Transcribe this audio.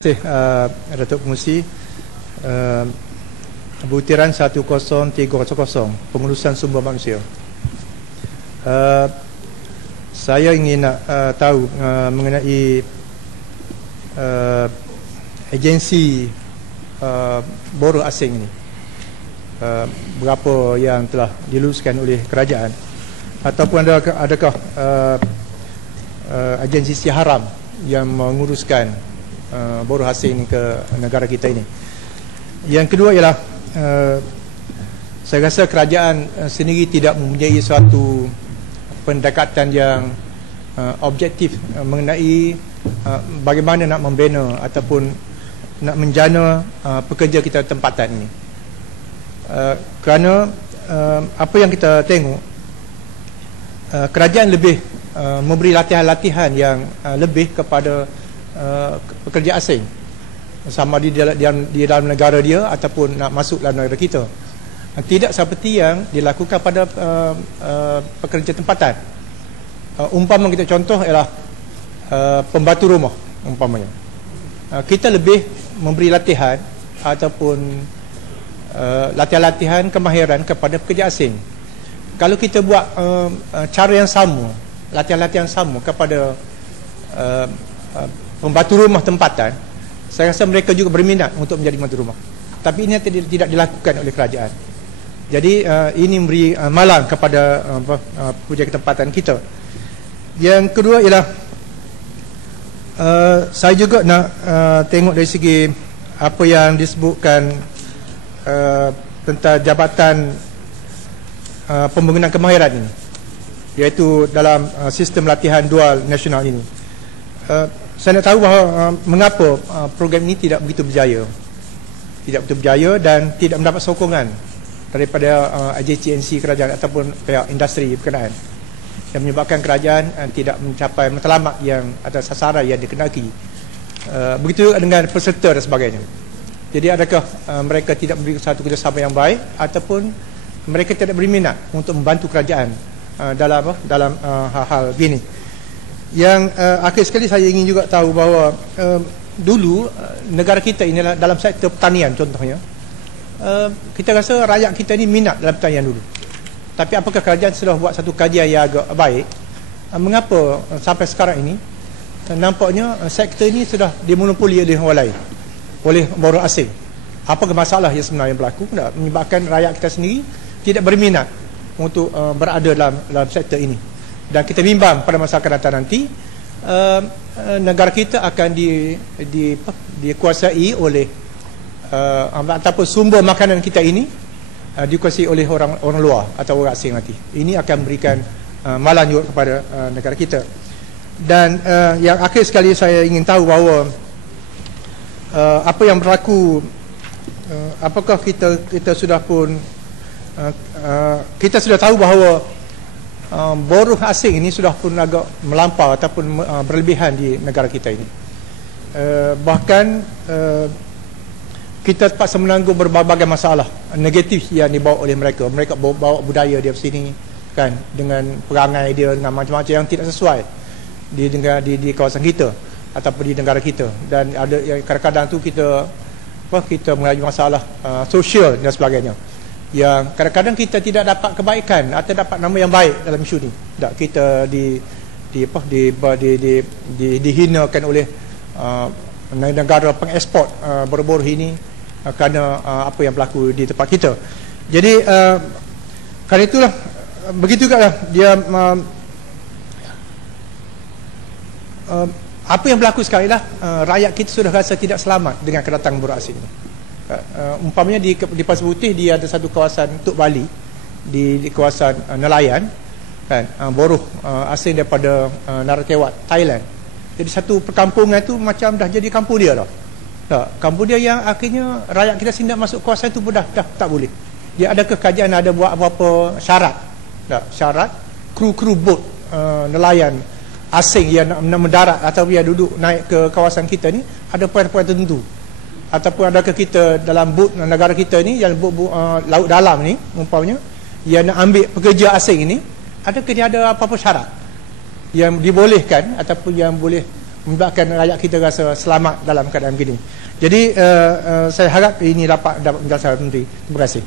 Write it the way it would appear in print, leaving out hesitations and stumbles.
Terima kasih Datuk Pengerusi. Butiran 10300 pengurusan sumber manusia. Saya ingin nak tahu mengenai agensi buruh asing ini. Berapa yang telah diluluskan oleh kerajaan, ataupun adakah agensi siharam yang menguruskan buruh asing ke negara kita ini. Yang kedua ialah saya rasa kerajaan sendiri tidak mempunyai suatu pendekatan yang objektif mengenai bagaimana nak membina ataupun nak menjana pekerja kita tempatan ini. Kerana apa yang kita tengok, kerajaan lebih memberi latihan-latihan yang lebih kepada pekerja asing, sama di dalam negara dia ataupun nak masuk dalam negara kita. Tidak seperti yang dilakukan pada pekerja tempatan. Umpama kita contoh ialah pembantu rumah umpamanya. Kita lebih memberi latihan ataupun latihan-latihan kemahiran kepada pekerja asing. Kalau kita buat cara yang sama, latihan-latihan sama kepada pembantu rumah tempatan, saya rasa mereka juga berminat untuk menjadi pembantu rumah. Tapi ini tidak dilakukan oleh kerajaan. Jadi ini memberi malang kepada pekerja ketempatan kita. Yang kedua ialah saya juga nak tengok dari segi apa yang disebutkan tentang jabatan pembangunan kemahiran ini, iaitu dalam sistem latihan dual nasional ini. Saya nak tahu bahawa mengapa program ini tidak begitu berjaya dan tidak mendapat sokongan daripada agensi kerajaan ataupun pihak industri berkenaan, yang menyebabkan kerajaan tidak mencapai matlamat yang atas sasaran yang dikenaki. Begitu dengan peserta dan sebagainya. Jadi adakah mereka tidak memberi satu kerjasama yang baik, ataupun mereka tidak berminat untuk membantu kerajaan dalam hal-hal begini. Yang akhir sekali saya ingin juga tahu bahawa dulu negara kita inilah dalam sektor pertanian contohnya, kita rasa rakyat kita ni minat dalam pertanian dulu. Tapi apakah kerajaan sudah buat satu kajian yang agak baik? Mengapa sampai sekarang ini nampaknya sektor ini sudah dimonopoli oleh orang lain, oleh buruh asing? Apakah masalah yang sebenarnya berlaku menyebabkan rakyat kita sendiri tidak berminat untuk berada dalam sektor ini? Dan kita bimbang pada masa akan datang nanti negara kita akan dikuasai oleh ataupun sumber makanan kita ini dikuasai oleh orang luar atau orang asing nanti. Ini akan memberikan malang juga kepada negara kita. Dan yang akhir sekali saya ingin tahu bahawa apa yang berlaku, apakah kita sudah pun kita sudah tahu bahawa buruh asing ini sudah pun agak melampau ataupun berlebihan di negara kita ini. Bahkan kita terpaksa menanggung berbagai masalah negatif yang dibawa oleh mereka. Mereka bawa budaya dia ke sini kan, dengan perangai dia, dengan macam-macam yang tidak sesuai di kawasan kita ataupun di negara kita. Dan ada yang kadang-kadang tu kita mengalami masalah sosial dan sebagainya, yang kadang-kadang kita tidak dapat kebaikan atau dapat nama yang baik dalam isu ni. Tak, kita dihinakan oleh negara pengeksport buruh-buruh ini kerana apa yang berlaku di tempat kita. Jadi kerana itulah, begitu juga dia apa yang berlaku sekarang ialah rakyat kita sudah rasa tidak selamat dengan kedatangan buruh asing ini. Umpamanya di Pasir Putih dia ada satu kawasan Tuk Bali di kawasan nelayan kan, buruh asing daripada Narathiwat, Thailand. Jadi satu perkampungan itu macam dah jadi kampung dia dah. Kampung dia yang akhirnya rakyat kita sini nak masuk kawasan itu pun dah tak boleh. Dia ada kajian, ada buat apa-apa syarat. Syarat kru bot nelayan asing yang nak mendarat atau yang duduk naik ke kawasan kita ni ada poin-poin tertentu. Ataupun adakah kita dalam bot negara kita ni, yang bot laut dalam ni umpamanya, yang nak ambil pekerja asing ini, adakah dia ada apa-apa syarat yang dibolehkan ataupun yang boleh menyebabkan rakyat kita rasa selamat dalam keadaan begini. Jadi saya harap ini dapat menjadi Menteri. Terima kasih.